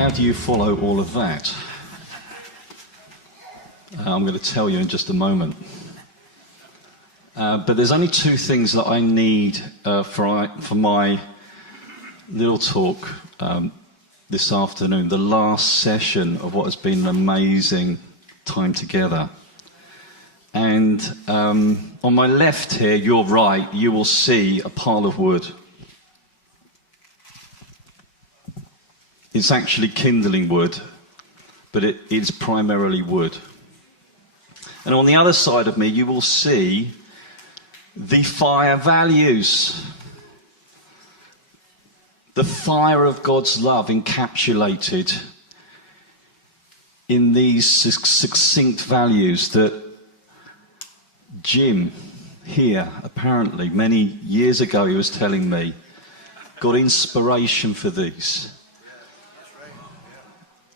how do you follow all of that? I'm going to tell you in just a moment. But there's only two things that I need for my little talk this afternoon, the last session of what has been an amazing time together. And on my left here, your right, you will see a pile of wood. It's actually kindling wood, but it is primarily wood. And on the other side of me, you will see the fire values. The fire of God's love encapsulated in these succinct values that Jim here, apparently, many years ago, he was telling me, got inspiration for these.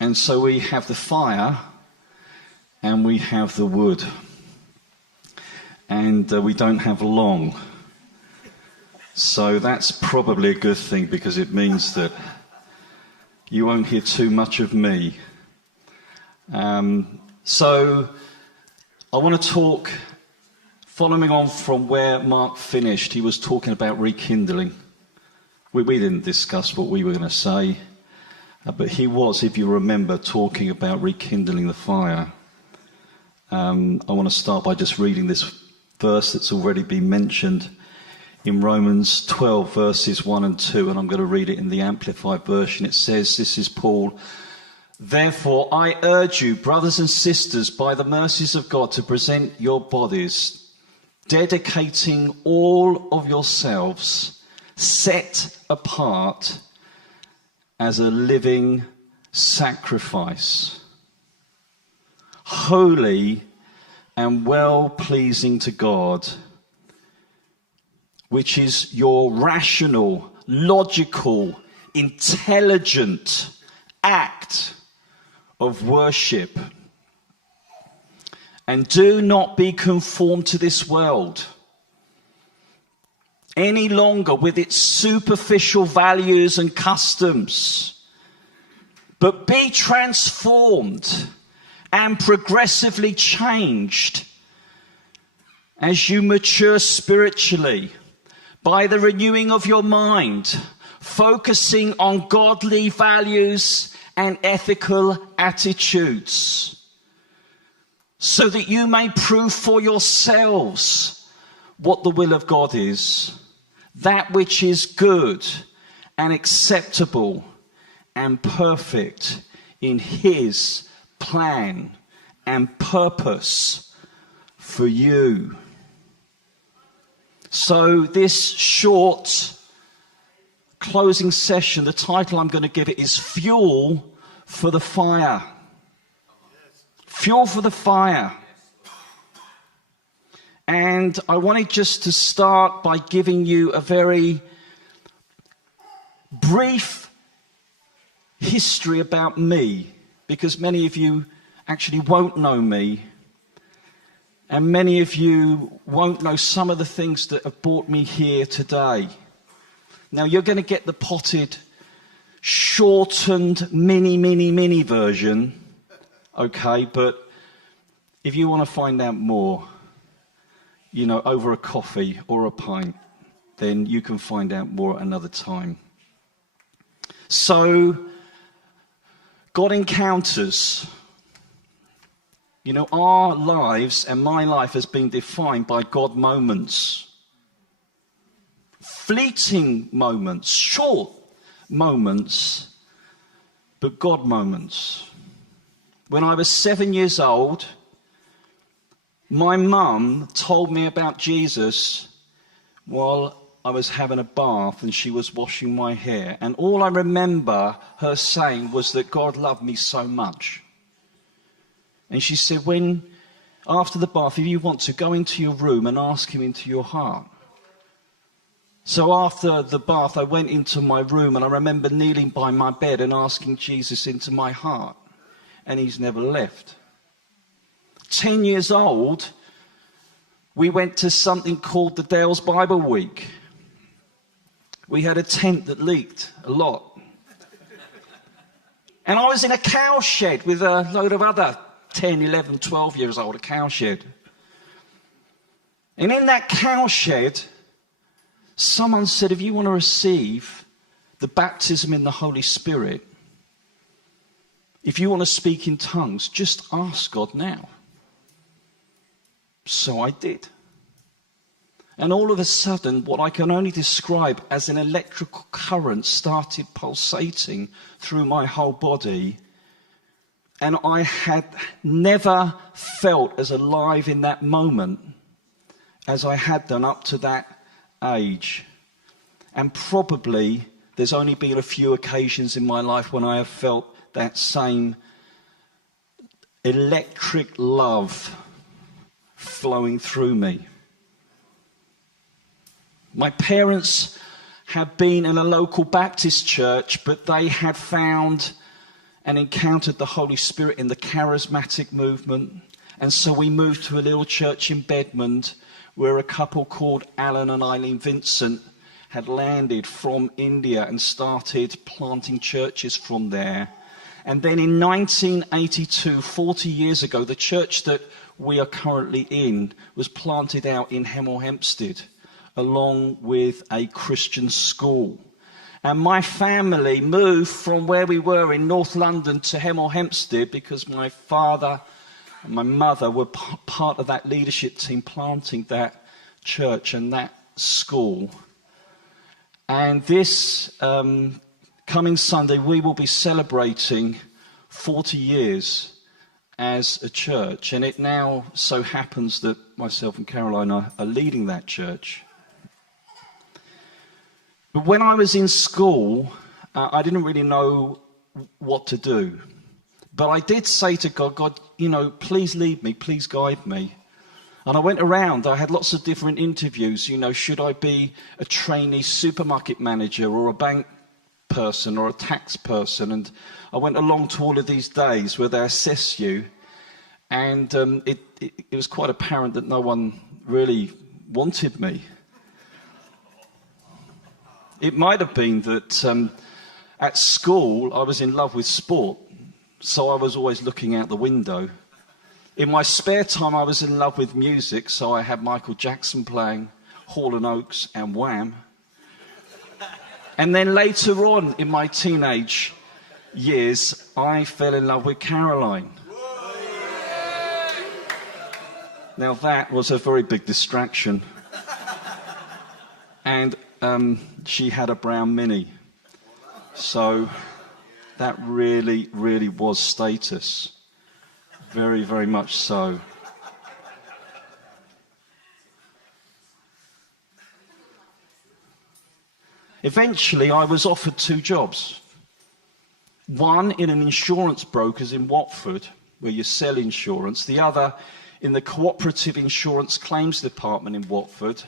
And so we have the fire and we have the wood. And we don't have long. So that's probably a good thing, because it means that you won't hear too much of me. So I want to talk, following on from where Mark finished. He was talking about rekindling. We didn't discuss what we were going to say. But he was, if you remember, talking about rekindling the fire. I want to start by just reading this verse that's already been mentioned in Romans 12, verses 1 and 2, and I'm going to read it in the Amplified version. It says, this is Paul, "Therefore I urge you, brothers and sisters, by the mercies of God, to present your bodies, dedicating all of yourselves, set apart as a living sacrifice, holy and well-pleasing to God, which is your rational, logical, intelligent act of worship. And do not be conformed to this world any longer with its superficial values and customs, but be transformed and progressively changed as you mature spiritually by the renewing of your mind, focusing on godly values and ethical attitudes, so that you may prove for yourselves what the will of God is, that which is good and acceptable and perfect in His plan and purpose for you." So this short closing session, the title I'm going to give it is Fuel for the Fire. Fuel for the fire. And I wanted just to start by giving you a very brief history about me, because many of you actually won't know me, and many of you won't know some of the things that have brought me here today. Now, you're going to get the potted, shortened, mini version, okay? But if you want to find out more, you know, over a coffee or a pint, then you can find out more at another time. So, God encounters. You know, our lives and my life has been defined by God moments. Fleeting moments, short moments, but God moments. When I was 7 years old, my mum told me about Jesus while I was having a bath and she was washing my hair. And all I remember her saying was that God loved me so much. And she said, after the bath, if you want to, go into your room and ask Him into your heart. So after the bath, I went into my room and I remember kneeling by my bed and asking Jesus into my heart. And He's never left. 10 years old, we went to something called the Dales Bible Week. We had a tent that leaked a lot. And I was in a cow shed with a load of other 10, 11, 12 years old, a cow shed. And in that cow shed, someone said, if you want to receive the baptism in the Holy Spirit, if you want to speak in tongues, just ask God now. So I did. And all of a sudden, what I can only describe as an electrical current started pulsating through my whole body. And I had never felt as alive in that moment as I had done up to that age. And probably there's only been a few occasions in my life when I have felt that same electric love flowing through me. My parents had been in a local Baptist church, but they had found and encountered the Holy Spirit in the charismatic movement. And so we moved to a little church in Bedmond where a couple called Alan and Eileen Vincent had landed from India and started planting churches from there. And then in 1982, 40 years ago, the church that we are currently in was planted out in Hemel Hempstead, along with a Christian school. And my family moved from where we were in North London to Hemel Hempstead because my father and my mother were part of that leadership team planting that church and that school. And this coming Sunday, we will be celebrating 40 years as a church. And it now so happens that myself and Caroline are leading that church. But when I was in school, I didn't really know what to do. But I did say to God, God, you know, please lead me, please guide me. And I went around, I had lots of different interviews, you know, should I be a trainee supermarket manager or a bank person or a tax person? And I went along to all of these days where they assess you. And it was quite apparent that no one really wanted me. It might have been that at school I was in love with sport, so I was always looking out the window. In my spare time I was in love with music, so I had Michael Jackson playing, Hall & Oates and Wham. And then later on in my teenage years, I fell in love with Caroline. Now that was a very big distraction. And she had a brown Mini. So that really, really was status. Very, very much so. Eventually, I was offered 2 jobs. One in an insurance broker's in Watford, where you sell insurance. The other in the cooperative insurance claims department in Watford.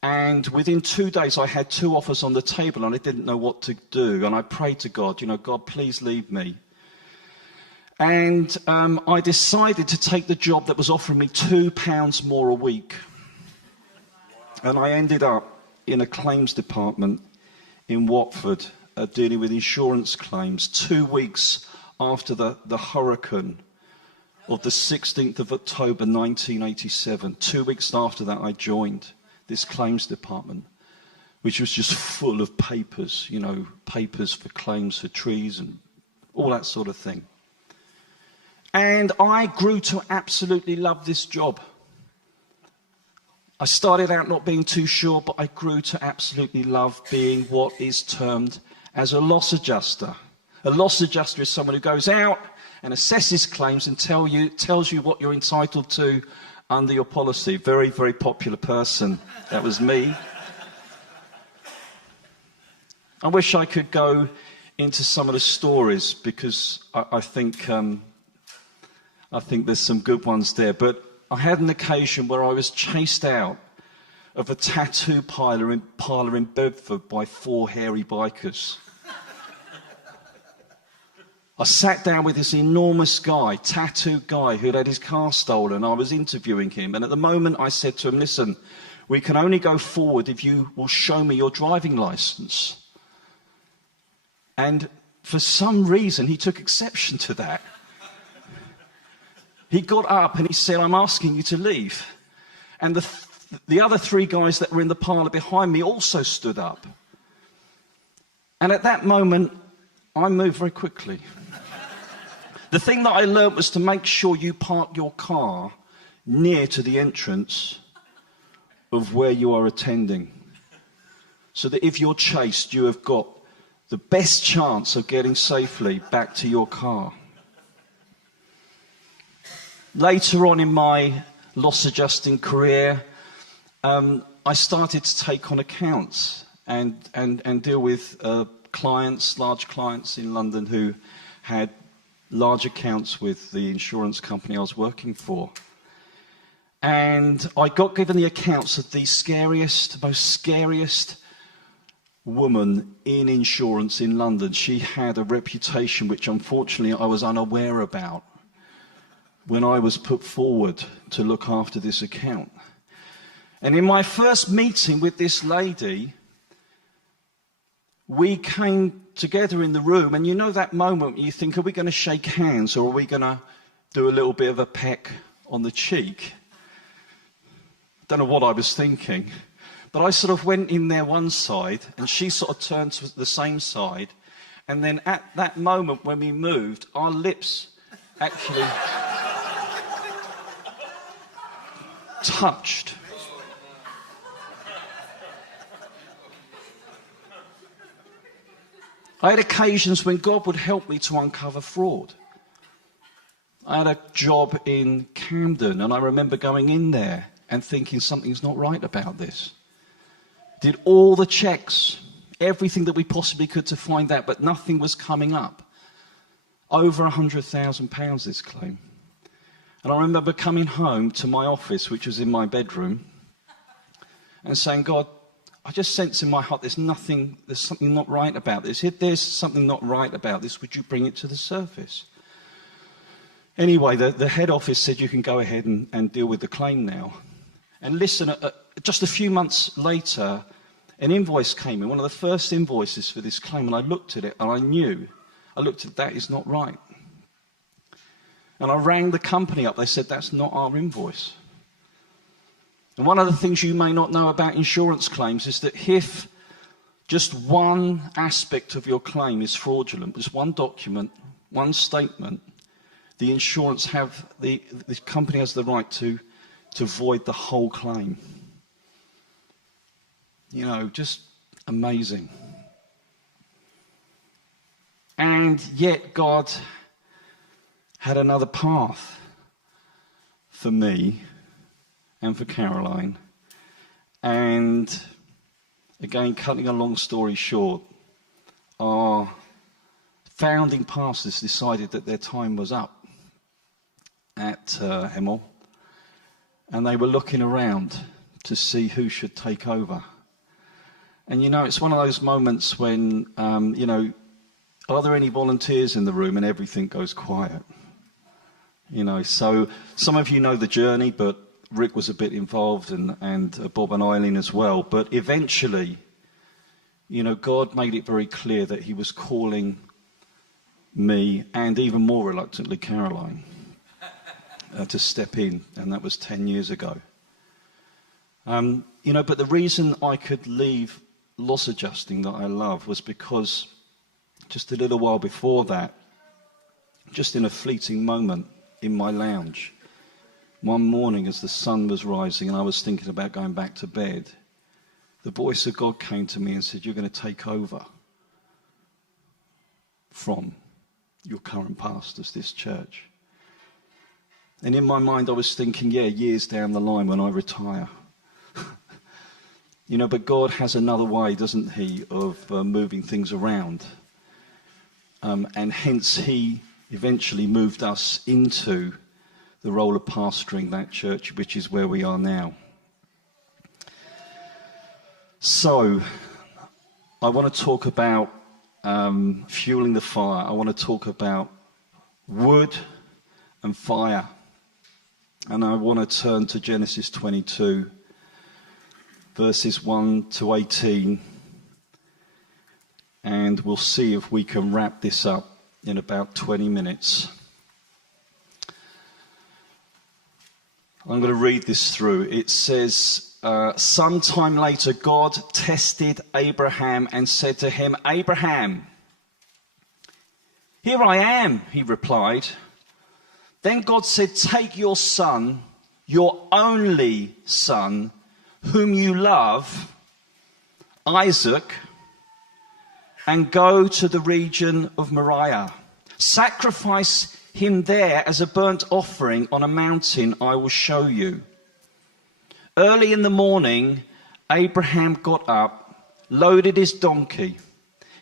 And within 2 days, I had 2 offers on the table, and I didn't know what to do. And I prayed to God, you know, God, please lead me. And I decided to take the job that was offering me £2 more a week. And I ended up in a claims department in Watford, dealing with insurance claims 2 weeks after the hurricane of the 16th of October 1987. 2 weeks after that, I joined this claims department, which was just full of papers, you know, papers for claims for trees and all that sort of thing. And I grew to absolutely love this job. I started out not being too sure, but I grew to absolutely love being what is termed as a loss adjuster. A loss adjuster is someone who goes out and assesses claims and tells you what you're entitled to under your policy. Very, very popular person. That was me. I wish I could go into some of the stories because I think there's some good ones there. But I had an occasion where I was chased out of a tattoo parlour in Bedford by 4 hairy bikers. I sat down with this enormous guy, tattooed guy, who'd had his car stolen. I was interviewing him, and at the moment I said to him, listen, we can only go forward if you will show me your driving licence. And for some reason, he took exception to that. He got up and he said, I'm asking you to leave. And the other three guys that were in the parlour behind me also stood up. And at that moment, I moved very quickly. The thing that I learnt was to make sure you park your car near to the entrance of where you are attending, so that if you're chased, you have got the best chance of getting safely back to your car. Later on in my loss adjusting career, I started to take on accounts and deal with clients, large clients in London who had large accounts with the insurance company I was working for. And I got given the accounts of the most scariest woman in insurance in London. She had a reputation which unfortunately I was unaware about when I was put forward to look after this account. And in my first meeting with this lady, we came together in the room, and you know that moment when you think, are we going to shake hands or are we going to do a little bit of a peck on the cheek? Don't know what I was thinking, but I sort of went in there one side and she sort of turned to the same side, and then at that moment when we moved, our lips actually touched. I had occasions when God would help me to uncover fraud. I had a job in Camden, and I remember going in there and thinking something's not right about this. Did all the checks, everything that we possibly could to find out, but nothing was coming up. Over £100,000, this claim. And I remember coming home to my office, which was in my bedroom, and saying, God, I just sense in my heart there's something not right about this. If there's something not right about this, would you bring it to the surface? Anyway, the head office said you can go ahead and deal with the claim now. And listen, just a few months later, an invoice came in, one of the first invoices for this claim, and I looked at it and I looked at that is not right. And I rang the company up. They said, that's not our invoice. And one of the things you may not know about insurance claims is that if just one aspect of your claim is fraudulent, just one document, one statement, the company has the right to void the whole claim. You know, just amazing. And yet God had another path for me and for Caroline. And again, cutting a long story short, our founding pastors decided that their time was up at Hemel, and they were looking around to see who should take over. And you know, it's one of those moments when, you know, are there any volunteers in the room, and everything goes quiet. You know, so some of you know the journey, but Rick was a bit involved, and Bob and Eileen as well. But eventually, you know, God made it very clear that he was calling me, and even more reluctantly Caroline, to step in, and that was 10 years ago. You know, but the reason I could leave loss adjusting that I love was because just a little while before that, just in a fleeting moment in my lounge, one morning as the sun was rising and I was thinking about going back to bed, the voice of God came to me and said, you're going to take over from your current pastors, this church. And in my mind I was thinking, yeah, years down the line when I retire. You know, but God has another way, doesn't he, of moving things around. And hence he eventually moved us into the role of pastoring that church, which is where we are now. So, I want to talk about fueling the fire. I want to talk about wood and fire. And I want to turn to Genesis 22, verses 1 to 18. and we'll see if we can wrap this up in about 20 minutes. I'm going to read this through. It says, sometime later, God tested Abraham and said to him, Abraham, here I am, he replied. Then God said, take your son, your only son, whom you love, Isaac, and go to the region of Moriah. Sacrifice him there as a burnt offering on a mountain I will show you. Early in the morning, Abraham got up, loaded his donkey.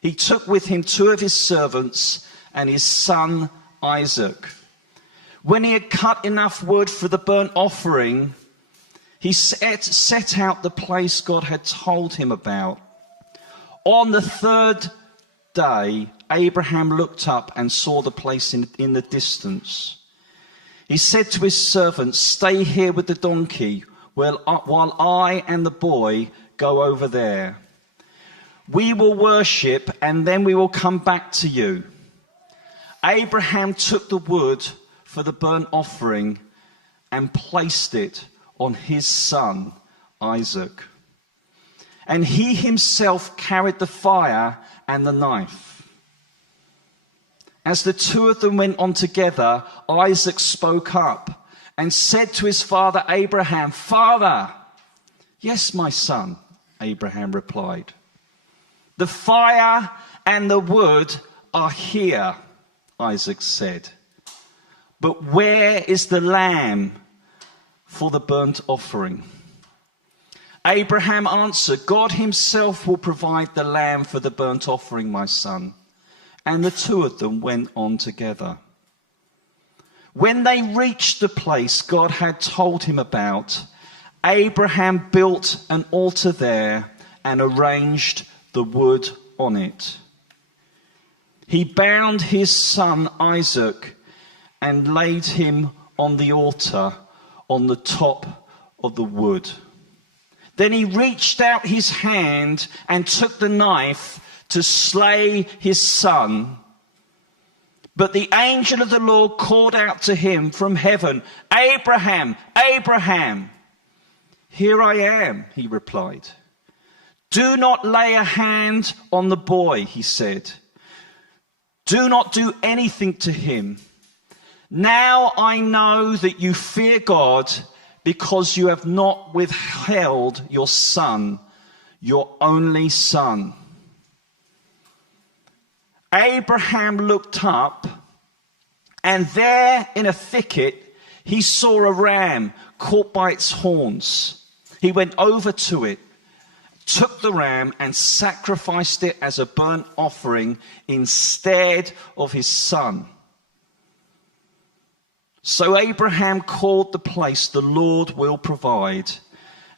He took with him 2 of his servants and his son Isaac. When he had cut enough wood for the burnt offering, he set out the place God had told him about. On the 3rd day, Abraham looked up and saw the place in the distance. He said to his servants, stay here with the donkey while I and the boy go over there. We will worship and then we will come back to you. Abraham took the wood for the burnt offering and placed it on his son Isaac. And he himself carried the fire and the knife. As the 2 of them went on together, Isaac spoke up and said to his father Abraham, Father! Yes, my son, Abraham replied. The fire and the wood are here, Isaac said. But where is the lamb for the burnt offering? Abraham answered, God himself will provide the lamb for the burnt offering, my son. And the 2 of them went on together. When they reached the place God had told him about, Abraham built an altar there and arranged the wood on it. He bound his son Isaac and laid him on the altar on the top of the wood. Then he reached out his hand and took the knife to slay his son. But the angel of the Lord called out to him from heaven, Abraham, Abraham. Here I am, he replied. Do not lay a hand on the boy, he said. Do not do anything to him. Now I know that you fear God, because you have not withheld your son, your only son. Abraham looked up, and there in a thicket he saw a ram caught by its horns. He went over to it, took the ram and sacrificed it as a burnt offering instead of his son. So Abraham called the place the Lord will provide.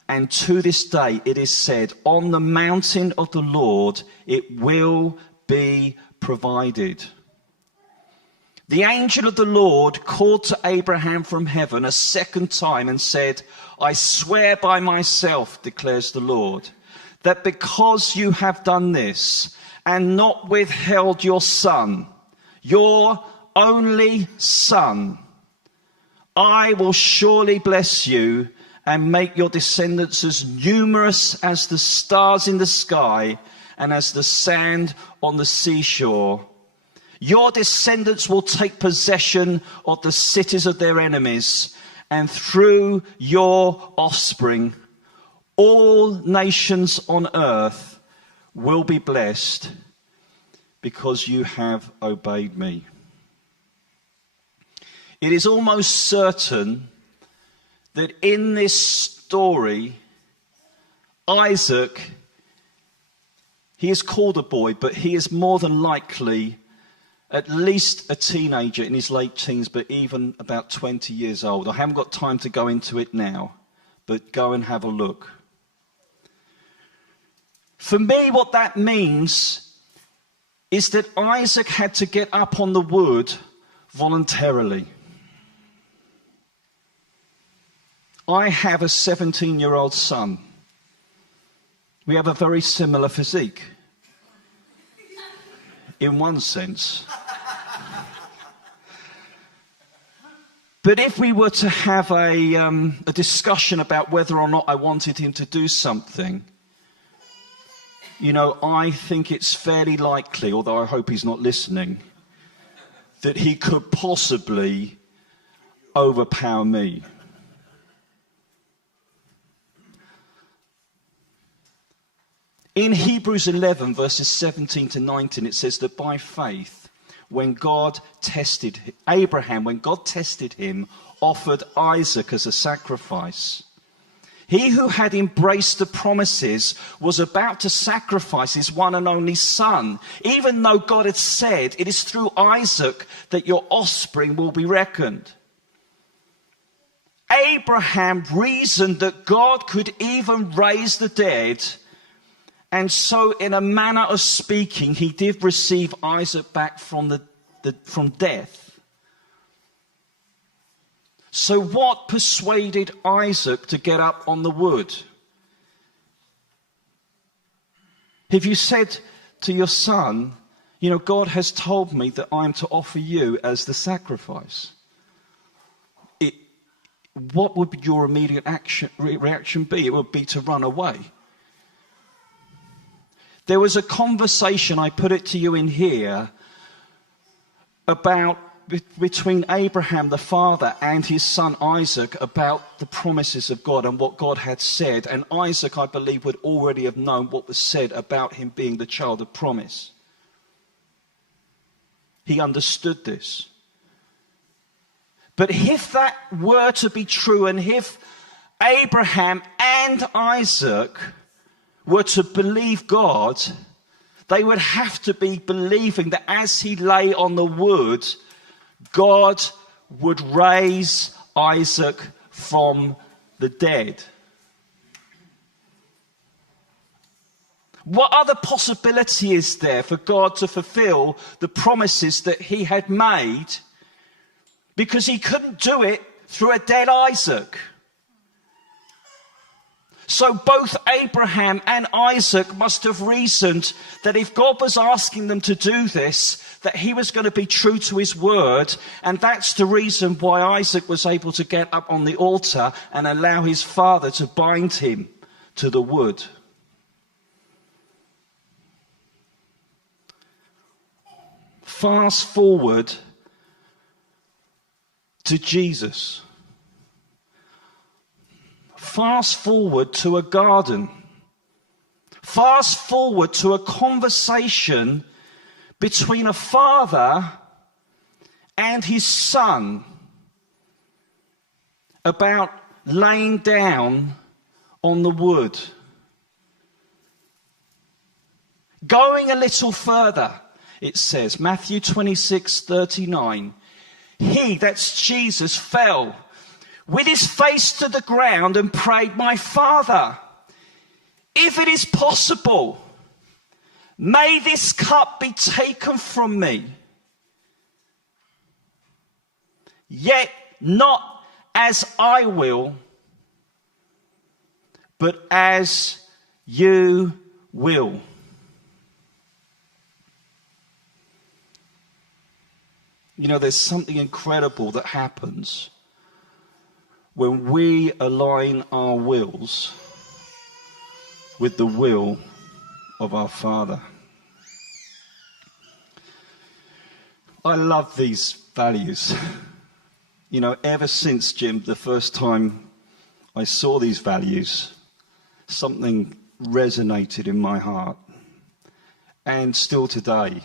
And to this day it is said, on the mountain of the Lord it will be provided. The angel of the Lord called to Abraham from heaven a second time and said, I swear by myself, declares the Lord, that because you have done this and not withheld your son, your only son, I will surely bless you and make your descendants as numerous as the stars in the sky and as the sand on the seashore. Your descendants will take possession of the cities of their enemies, and through your offspring, all nations on earth will be blessed because you have obeyed me. It is almost certain that in this story, Isaac, he is called a boy, but he is more than likely at least a teenager in his late teens, but even about 20 years old. I haven't got time to go into it now, but go and have a look. For me, what that means is that Isaac had to get up on the wood voluntarily. I have a 17-year-old son. We have a very similar physique. in one sense. But if we were to have a discussion about whether or not I wanted him to do something, you know, I think it's fairly likely, although I hope he's not listening, that he could possibly overpower me. In Hebrews 11, verses 17 to 19, it says that by faith, when God tested Abraham, when God tested him, offered Isaac as a sacrifice. He who had embraced the promises was about to sacrifice his one and only son, even though God had said, it is through Isaac that your offspring will be reckoned. Abraham reasoned that God could even raise the dead, and so in a manner of speaking, he did receive Isaac back from death. So what persuaded Isaac to get up on the wood? If you said to your son, you know, God has told me that I'm to offer you as the sacrifice, what would your immediate reaction be? It would be to run away. There was a conversation, I put it to you in here, about between Abraham the father and his son Isaac about the promises of God and what God had said. And Isaac, I believe, would already have known what was said about him being the child of promise. He understood this. But if that were to be true, and if Abraham and Isaac were to believe God, they would have to be believing that as he lay on the wood, God would raise Isaac from the dead. What other possibility is there for God to fulfill the promises that he had made? Because he couldn't do it through a dead Isaac. So both Abraham and Isaac must have reasoned that if God was asking them to do this, that he was going to be true to his word. And that's the reason why Isaac was able to get up on the altar and allow his father to bind him to the wood. Fast forward to Jesus. Fast forward to a garden. Fast forward to a conversation between a father and his son about laying down on the wood. Going a little further, it says, Matthew 26:39, he, that's Jesus, fell with his face to the ground and prayed, my Father, if it is possible, may this cup be taken from me. Yet not as I will, but as you will. You know, there's something incredible that happens when we align our wills with the will of our Father. I love these values. You know, ever since, Jim, the first time I saw these values, something resonated in my heart. And still today,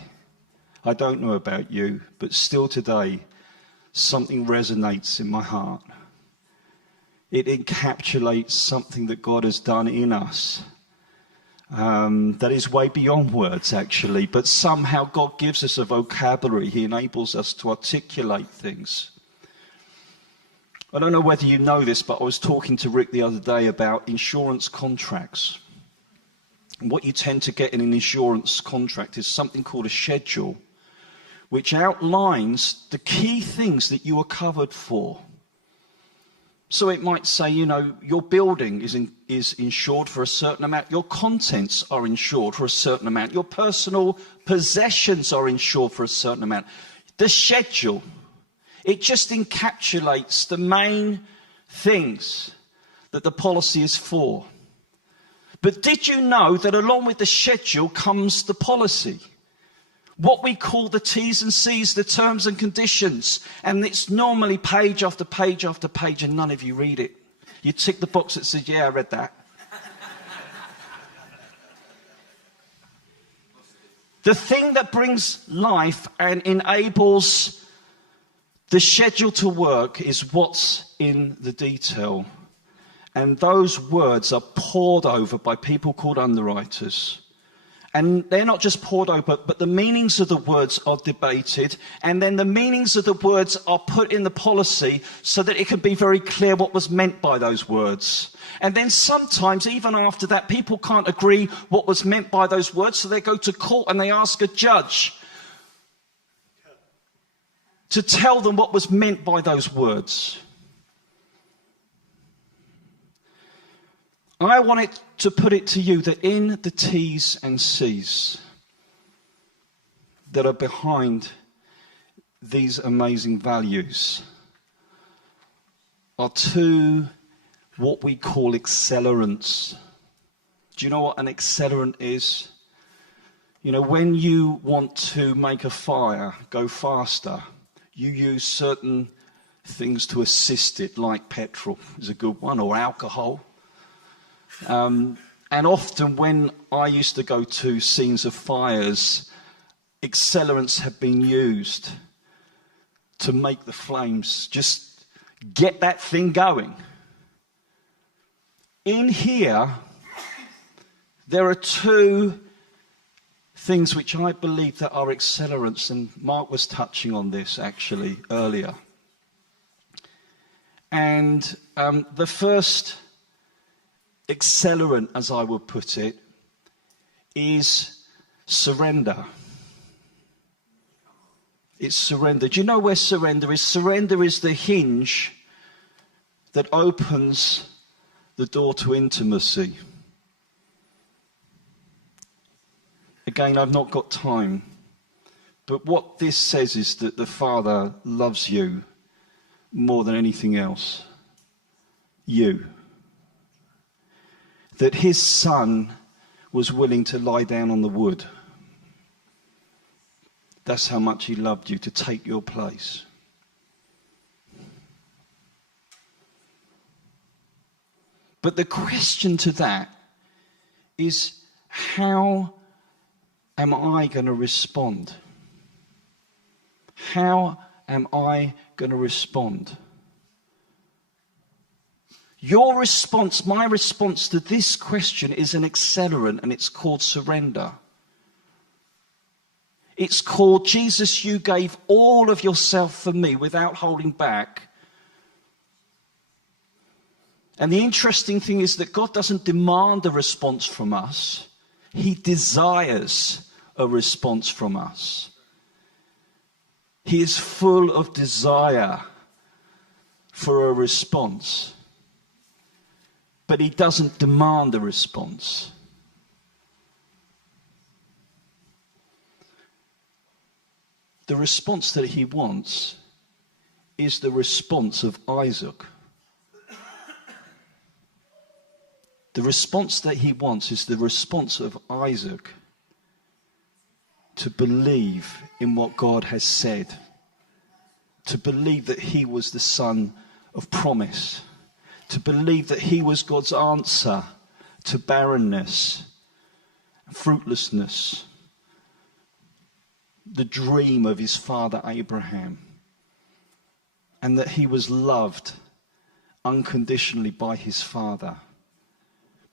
I don't know about you, but still today, something resonates in my heart. It encapsulates something that God has done in us. That is way beyond words, actually, but somehow God gives us a vocabulary. He enables us to articulate things. I don't know whether you know this, but I was talking to Rick the other day about insurance contracts. And what you tend to get in an insurance contract is something called a schedule, which outlines the key things that you are covered for. So it might say, your building is insured for a certain amount. Your contents are insured for a certain amount. Your personal possessions are insured for a certain amount. The schedule, it just encapsulates the main things that the policy is for. But did you know that along with the schedule comes the policy? What we call the T's and C's, the terms and conditions. And it's normally page after page after page, and none of you read it. You tick the box that says, yeah, I read that. The thing that brings life and enables the schedule to work is what's in the detail. And those words are pored over by people called underwriters. And they're not just pored over, but the meanings of the words are debated. And then the meanings of the words are put in the policy so that it can be very clear what was meant by those words. And then sometimes, even after that, people can't agree what was meant by those words. So they go to court and they ask a judge to tell them what was meant by those words. I wanted to put it to you that in the T's and C's that are behind these amazing values are two what we call accelerants. Do you know what an accelerant is? When you want to make a fire go faster, you use certain things to assist it, like petrol is a good one, or alcohol. And often when I used to go to scenes of fires, accelerants have been used to make the flames just get that thing going. In here, there are two things which I believe that are accelerants, and Mark was touching on this actually earlier. And the first accelerant, as I would put it, is surrender. It's surrender. Do you know where surrender is? Surrender is the hinge that opens the door to intimacy. Again, I've not got time, but what this says is that the Father loves you more than anything else. You. That his Son was willing to lie down on the wood. That's how much he loved you, to take your place. But the question to that is, how am I going to respond? How am I going to respond? Your response, my response to this question is an accelerant, and it's called surrender. It's called, Jesus, you gave all of yourself for me without holding back. And the interesting thing is that God doesn't demand a response from us. He desires a response from us. He is full of desire for a response. But he doesn't demand a response. The response that he wants is the response of Isaac. The response that he wants is the response of Isaac to believe in what God has said, to believe that he was the son of promise, to believe that he was God's answer to barrenness, fruitlessness, the dream of his father Abraham, and that he was loved unconditionally by his father.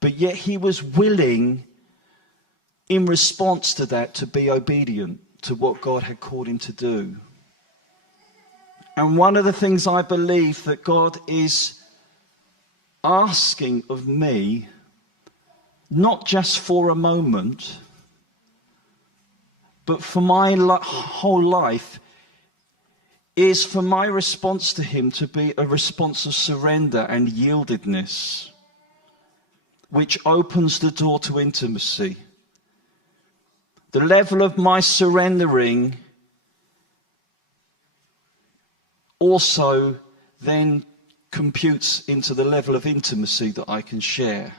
But yet he was willing, in response to that, to be obedient to what God had called him to do. And one of the things I believe that God is asking of me, not just for a moment, but for my whole life, is for my response to him to be a response of surrender and yieldedness, which opens the door to intimacy. The level of my surrendering also then computes into the level of intimacy that I can share.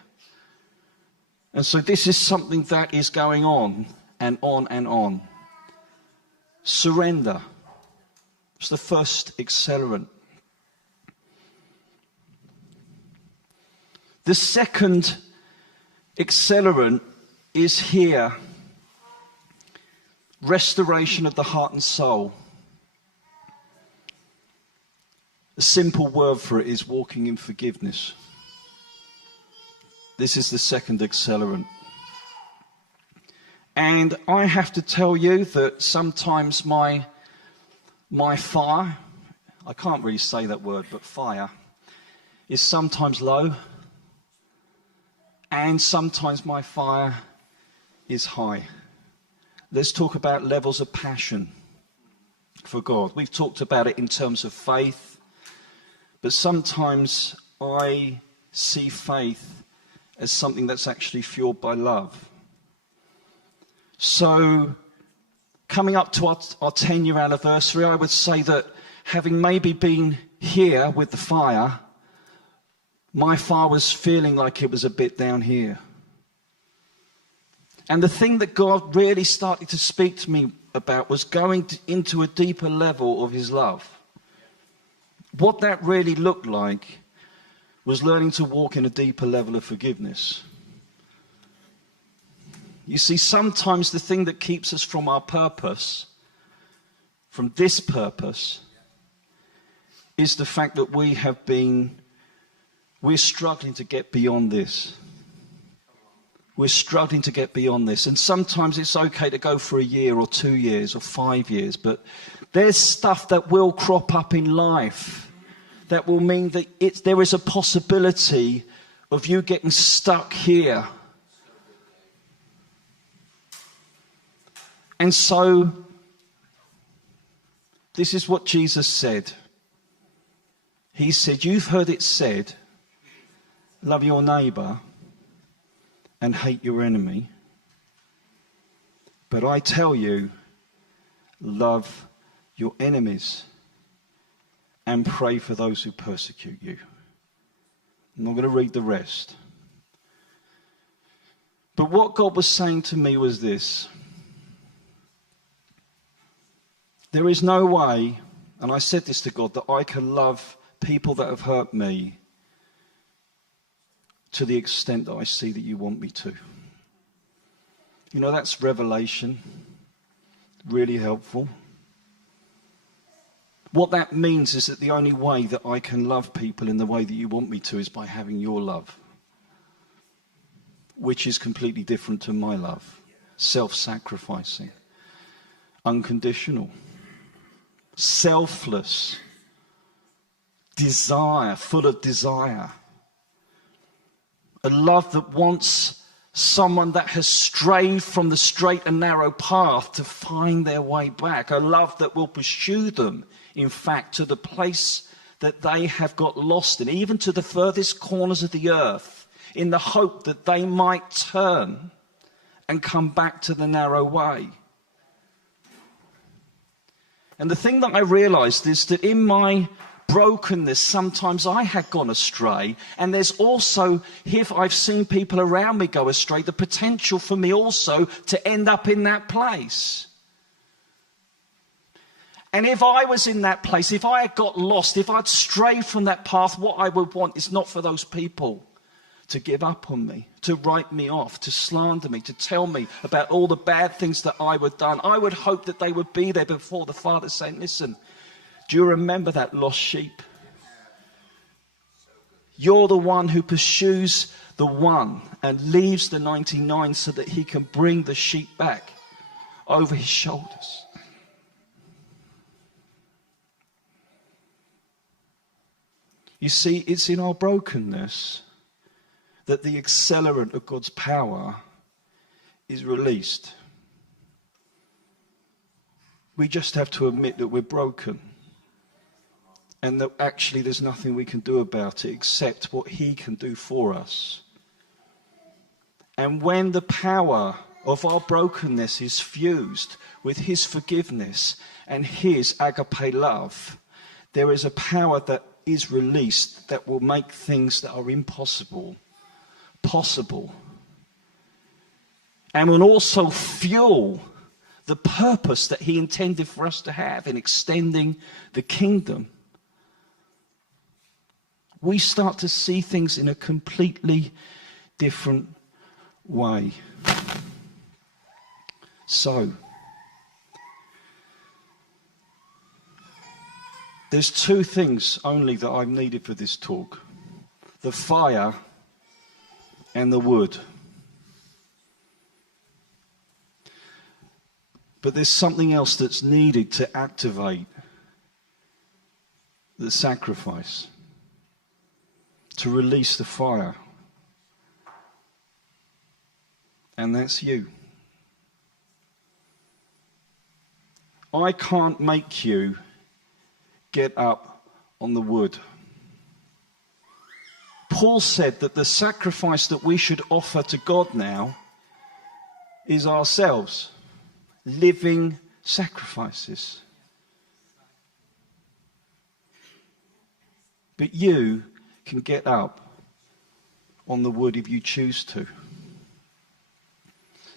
And so this is something that is going on and on and on. Surrender. It's the first accelerant. The second accelerant is here. Restoration of the heart and soul. A simple word for it is walking in forgiveness. This is the second accelerant. And I have to tell you that sometimes my fire, I can't really say that word, but fire, is sometimes low. And sometimes my fire is high. Let's talk about levels of passion for God. We've talked about it in terms of faith. But sometimes I see faith as something that's actually fueled by love. So, coming up to our 10-year anniversary, I would say that having maybe been here with the fire, my fire was feeling like it was a bit down here. And the thing that God really started to speak to me about was going into a deeper level of his love. What that really looked like was learning to walk in a deeper level of forgiveness. You see, sometimes the thing that keeps us from our purpose, from this purpose, is the fact that we're struggling to get beyond this. We're struggling to get beyond this. And sometimes it's okay to go for a year or 2 years or 5 years, but there's stuff that will crop up in life that will mean that there is a possibility of you getting stuck here. And so, this is what Jesus said. He said, you've heard it said, love your neighbour and hate your enemy. But I tell you, love your enemies and pray for those who persecute you. I'm not going to read the rest. But what God was saying to me was this. There is no way, and I said this to God, that I can love people that have hurt me to the extent that I see that you want me to. You know, that's revelation. Really helpful. What that means is that the only way that I can love people in the way that you want me to is by having your love, which is completely different to my love. Self-sacrificing, unconditional, selfless, desire, full of desire. A love that wants someone that has strayed from the straight and narrow path to find their way back. A love that will pursue them, in fact, to the place that they have got lost in, even to the furthest corners of the earth, in the hope that they might turn and come back to the narrow way. And the thing that I realized is that in my brokenness, sometimes I had gone astray, and there's also, if I've seen people around me go astray, the potential for me also to end up in that place. And if I was in that place, if I had got lost, if I'd strayed from that path, what I would want is not for those people to give up on me, to write me off, to slander me, to tell me about all the bad things that I would done. I would hope that they would be there before the Father saying, listen, do you remember that lost sheep? You're the one who pursues the one and leaves the 99 so that he can bring the sheep back over his shoulders. You see, it's in our brokenness that the accelerant of God's power is released. We just have to admit that we're broken. and that actually there's nothing we can do about it except what he can do for us. And when the power of our brokenness is fused with his forgiveness and his agape love, there is a power that is released that will make things that are impossible possible, and will also fuel the purpose that he intended for us to have in extending the kingdom. We start to see things in a completely different way. So, there's two things only that I've needed for this talk: the fire and the wood. But there's something else that's needed to activate the sacrifice, to release the fire. And that's you. I can't make you get up on the wood. Paul said that the sacrifice that we should offer to God now is ourselves, living sacrifices. But you can get up on the wood if you choose to.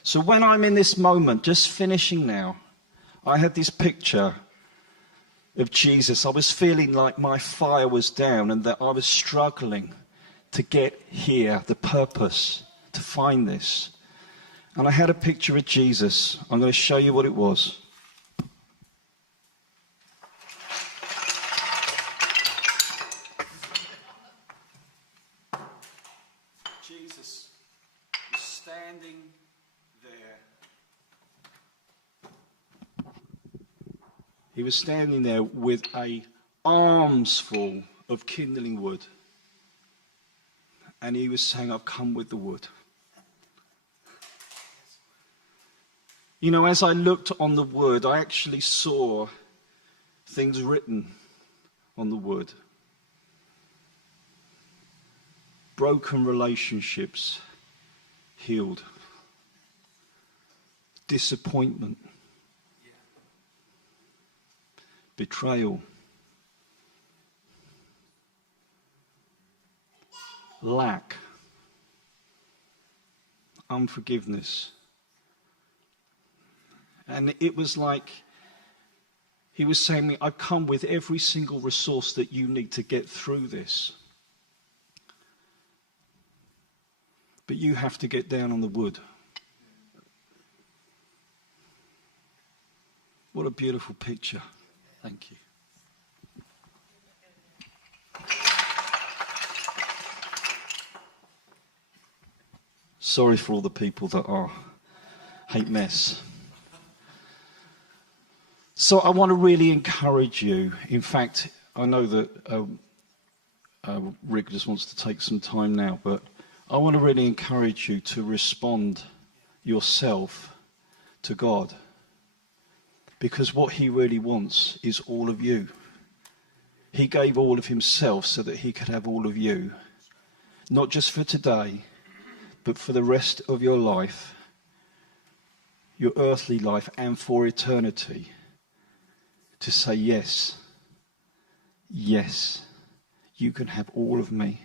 So when I'm in this moment, just finishing now, I had this picture of Jesus. I was feeling like my fire was down and that I was struggling to get here, the purpose, to find this. And I had a picture of Jesus. I'm going to show you what it was. Jesus was standing there. He was standing there with a armsful of kindling wood. And he was saying, I've come with the wood. You know, as I looked on the wood, I actually saw things written on the wood. Broken relationships healed. Disappointment. Betrayal. Lack. Unforgiveness. And it was like he was saying, I've come with every single resource that you need to get through this. But you have to get down on the wood. What a beautiful picture. Thank you. Sorry for all the people that hate mess. So I want to really encourage you. In fact, I know that Rick just wants to take some time now, but I want to really encourage you to respond yourself to God. Because what he really wants is all of you. He gave all of himself so that he could have all of you. Not just for today, but for the rest of your life, your earthly life, and for eternity. To say, yes, yes, you can have all of me.